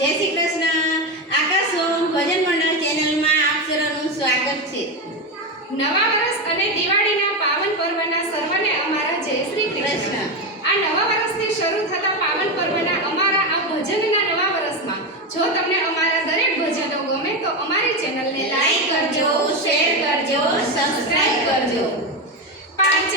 જય શ્રી કૃષ્ણ। આકાશ હોમ ભજન મંડળ ચેનલમાં આપ સૌનું સ્વાગત છે। નવા વર્ષ અને દિવાળીના પાવન પર્વના સર્વને અમારા જય શ્રી કૃષ્ણ। આ નવા વર્ષથી શરૂ થતા પાવન પર્વના અમારા આ ભજનના નવા વર્ષમાં જો તમને અમારા દરેક ભજનો ગમે તો અમારી ચેનલને લાઈક કરજો, શેર કરજો, સબસ્ક્રાઇબ કરજો। પાંચ